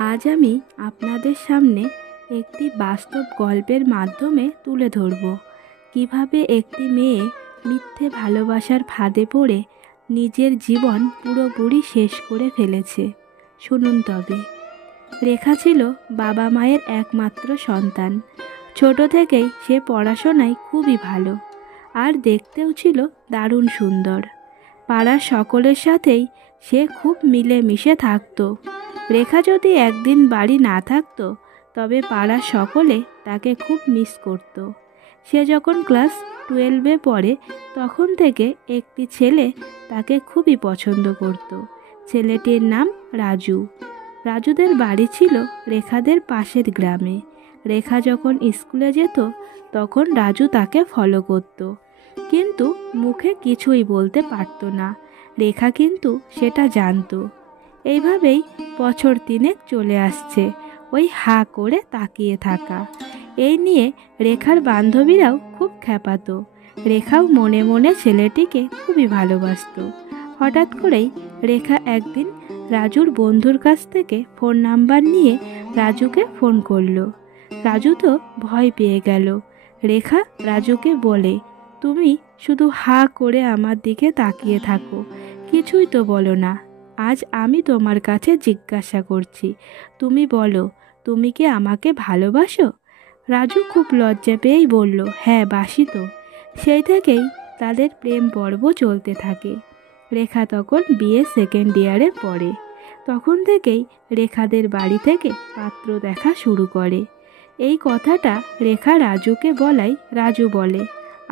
আজ আমি আপনাদের সামনে একটি বাস্তব গল্পের মাধ্যমে তুলে ধরব কিভাবে একটি মেয়ে মিথ্যে ভালোবাসার ফাঁদে পড়ে নিজের জীবন পুরোপুরি শেষ করে ফেলেছে। শুনুন তবে। রেখা ছিল বাবা মায়ের একমাত্র সন্তান। ছোট থেকেই সে পড়াশোনায় খুবই ভালো, আর দেখতেও ছিল দারুণ সুন্দর। পাড়ার সকলের সাথেই সে খুব মিলেমিশে থাকতো। রেখা যদি একদিন বাড়ি না থাকতো তবে পাড়ার সকলে তাকে খুব মিস করত। সে যখন ক্লাস 12-এ পড়ে তখন থেকে একটি ছেলে তাকে খুবই পছন্দ করত। ছেলেটির নাম রাজু। রাজুদের বাড়ি ছিল রেখাদের পাশের গ্রামে। রেখা যখন স্কুলে যেত তখন রাজু তাকে ফলো করত, কিন্তু মুখে কিছুই বলতে পারত না। রেখা কিন্তু সেটা জানতো। এইভাবেই বছর 3 চলে আসছে ওই হাঁ করে তাকিয়ে থাকা। এই নিয়ে রেখার বান্ধবীরাও খুব খেপাতো। রেখাও মনে মনে ছেলেটিকে খুবই ভালোবাসতো। হঠাৎ করেই রেখা একদিন রাজুর বন্ধুর কাছ থেকে ফোন নাম্বার নিয়ে রাজুকে ফোন করলো। রাজু তো ভয় পেয়ে গেল। রেখা রাজুকে বলে, তুমি শুধু হাঁ করে আমার দিকে তাকিয়ে থাকো, কিছুই তো বলো না। আজ আমি তোমার কাছে জিজ্ঞাসা করছি, তুমি বলো, তুমি কি আমাকে ভালোবাসো? রাজু খুব লজ্জা পেয়েই বলল, হ্যাঁ বাসি তো। সেই থেকেই তাদের প্রেম পর্ব চলতে থাকে। রেখা তখন বিএ সেকেন্ড ইয়ারে পড়ে। তখন থেকেই রেখাদের বাড়ি থেকে পাত্র দেখা শুরু করে। এই কথাটা রেখা রাজুকে বলাই রাজু বলে,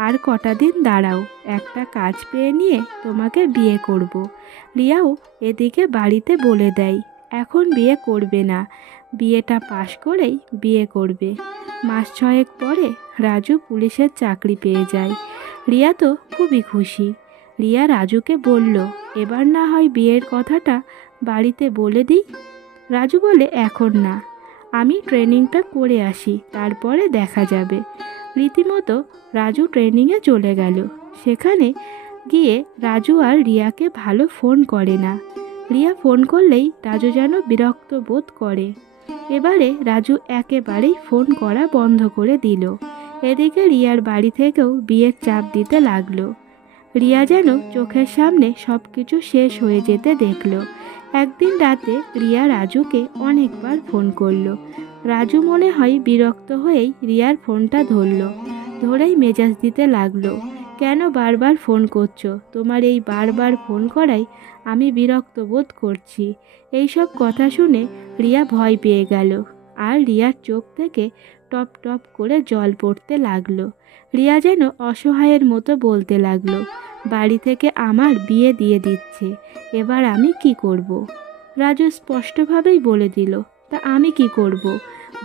আর কটা দিন দাঁড়াও, একটা কাজ পেয়ে নিয়ে তোমাকে বিয়ে করব। রিয়াও এদিকে বাড়িতে বলে দেয়, এখন বিয়ে করবে না, বিয়েটা পাশ করেই বিয়ে করবে। মাস 6 পরে রাজু পুলিশের চাকরি পেয়ে যায়। রিয়া তো খুবই খুশি। রিয়া রাজুকে বলল, এবার না হয় বিয়ের কথাটা বাড়িতে বলে দিই। রাজু বলে, এখন না, আমি ট্রেনিংটা করে আসি, তারপরে দেখা যাবে। রীতিমতো রাজু ট্রেনিংয়ে চলে গেল। সেখানে গিয়ে রাজু আর রিয়াকে ভালো ফোন করে না। রিয়া ফোন করলেই রাজু যেন বিরক্ত বোধ করে। এবারে রাজু একেবারেই ফোন করা বন্ধ করে দিল। এদিকে রিয়ার বাড়ি থেকেও বিয়ের চাপ দিতে লাগলো। রিয়া যেন চোখের সামনে সব কিছু শেষ হয়ে যেতে দেখল। একদিন রাতে রিয়া রাজুকে অনেকবার ফোন করলো। রাজু মনে হয় বিরক্ত হয়েই রিয়ার ফোনটা ধরেই মেজাজ দিতে লাগলো, কেন বারবার ফোন করছো? তোমার এই বারবার ফোন করাই আমি বিরক্ত বোধ করছি। এইসব কথা শুনে রিয়া ভয় পেয়ে গেল, আর রিয়ার চোখ থেকে টপ টপ করে জল পড়তে লাগলো। রিয়া যেন অসহায়ের মতো বলতে লাগলো, বাড়ি থেকে আমার বিয়ে দিয়ে দিচ্ছে, এবার আমি কি করব? রাজু স্পষ্টভাবেই বলে দিল, তা আমি কি করব?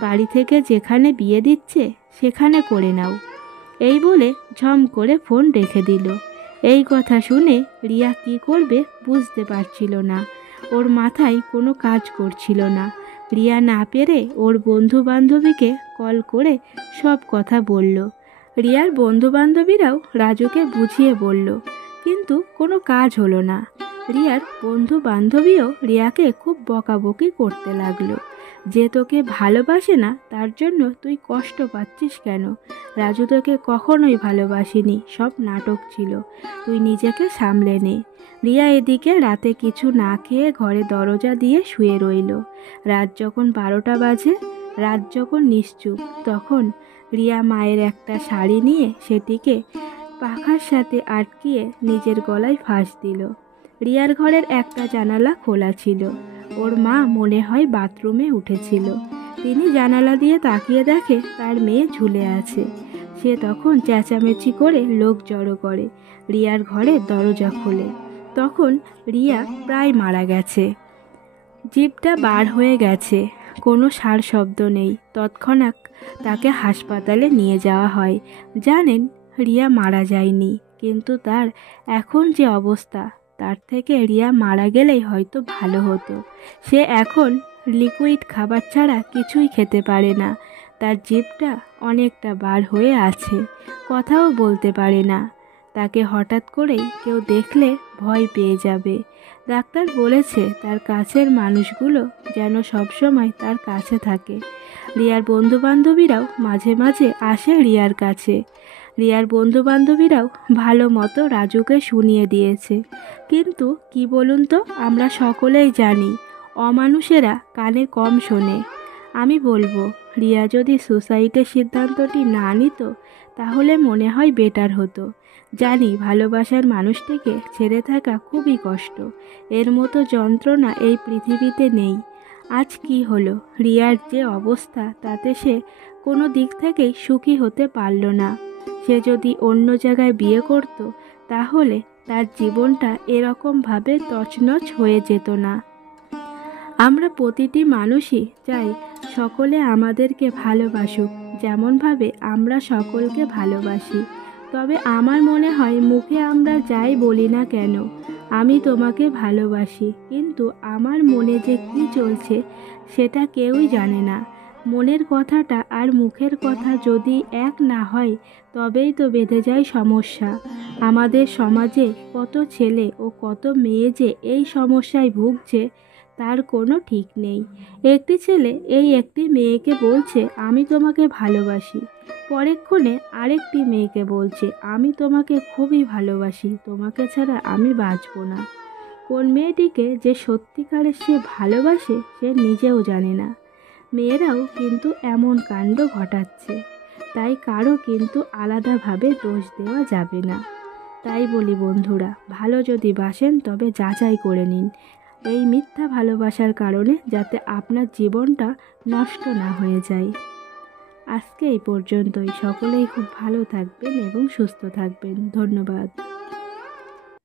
বাড়ি থেকে যেখানে বিয়ে দিচ্ছে সেখানে করে নাও। এই বলে ঝম করে ফোন রেখে দিল। এই কথা শুনে রিয়া কি করবে বুঝতে পারছিল না। ওর মাথায় কোনো কাজ করছিল না। রিয়া না পেরে ওর বন্ধু বান্ধবীকে কল করে সব কথা বলল। রিয়ার বন্ধু বান্ধবীরাও রাজুকে বুঝিয়ে বলল, কিন্তু কোনো কাজ হলো না। রিয়ার বন্ধু বান্ধবীও রিয়াকে খুব বকাবকি করতে লাগলো, যে তোকে ভালোবাসে না তার জন্য তুই কষ্ট পাচ্ছিস কেন? রাজু তোকে কখনোই ভালোবাসেনি, সব নাটক ছিল, তুই নিজেকে সামলে নে। রিয়া এদিকে রাতে কিছু না খেয়ে ঘরে দরজা দিয়ে শুয়ে রইল। রাত যখন 12টা বাজে, রাত যখন নিশ্চুপ, তখন রিয়া মায়ের একটা শাড়ি নিয়ে সেটিকে পাখার সাথে আটকিয়ে নিজের গলায় ফাঁস দিল। রিয়ার ঘরের একটা জানালা খোলা ছিল। ওর মা মনে হয় বাথরুমে উঠেছিল। তিনি জানালা দিয়ে তাকিয়ে দেখে তার মেয়ে ঝুলে আছে। সে তখন চেঁচামেচি করে লোক জড়ো করে। রিয়ার ঘরের দরজা খোলে। তখন রিয়া প্রায় মারা গেছে, জিভটা বার হয়ে গেছে, কোনো সার শব্দ নেই। তৎক্ষণাৎ তাকে হাসপাতালে নিয়ে যাওয়া হয়। জানেন, রিয়া মারা যায়নি, কিন্তু তার এখন যে অবস্থা, তার থেকে রিয়া মারা গেলেই হয়তো ভালো হতো। সে এখন লিকুইড খাবার ছাড়া কিছুই খেতে পারে না। তার জিভটা অনেকটা বার হয়ে আছে, কথাও বলতে পারে না। তাকে হঠাৎ করেই কেউ দেখলে ভয় পেয়ে যাবে। ডাক্তার বলেছে তার কাছের মানুষগুলো যেন সবসময় তার কাছে থাকে। রিয়ার বন্ধুবান্ধবীরাও মাঝে মাঝে আসে রিয়ার কাছে। রিয়ার বন্ধুবান্ধবীরাও ভালো মতো রাজুকে শুনিয়ে দিয়েছে। কিন্তু কি বলুন তো, আমরা সকলেই জানি অমানুষেরা কানে কম শোনে। আমি বলবো, রিয়া যদি সুসাইডের সিদ্ধান্তটি না নিত তাহলে মনে হয় বেটার হতো। জানি ভালোবাসার মানুষটিকে ছেড়ে থাকা খুবই কষ্ট, এর মতো যন্ত্রণা এই পৃথিবীতে নেই। আজ কি হলো, রিয়ার যে অবস্থা তাতে সে কোনো দিক থেকেই সুখী হতে পারল না। সে যদি অন্য জায়গায় বিয়ে করত তাহলে তার জীবনটা এরকমভাবে তছনছ হয়ে যেত না। আমরা প্রতিটি মানুষই চাই সকলে আমাদেরকে ভালোবাসুক যেমনভাবে আমরা সকলকে ভালোবাসি। তবে আমার মনে হয় মুখে আমরা যাই বলি না কেন আমি তোমাকে ভালোবাসি, কিন্তু আমার মনে যে কী চলছে সেটা কেউই জানে না। মনের কথাটা আর মুখের কথা যদি এক না হয় তবেই তো বেঁধে যায় সমস্যা। আমাদের সমাজে কত ছেলে ও কত মেয়ে যে এই সমস্যায় ভুগছে তার কোনো ঠিক নেই। একটি ছেলে এই একটি মেয়েকে বলছে আমি তোমাকে ভালোবাসি, পরেক্ষণে আরেকটি মেয়েকে বলছে আমি তোমাকে খুবই ভালোবাসি, তোমাকে ছাড়া আমি বাঁচব না। কোন মেয়েটিকে যে সত্যিকারের সে ভালোবাসে সে নিজেও জানে না। মেয়েরাও কিন্তু এমন কাণ্ড ঘটাচ্ছে, তাই কারো কিন্তু আলাদাভাবে দোষ দেওয়া যাবে না। তাই বলি বন্ধুরা, ভালো যদি বাসেন তবে যাচাই করে নিন, এই মিথ্যা ভালোবাসার কারণে যাতে আপনার জীবনটা নষ্ট না হয়ে যায়। আজকে এই পর্যন্তই। সকলেই খুব ভালো থাকবেন এবং সুস্থ থাকবেন। ধন্যবাদ।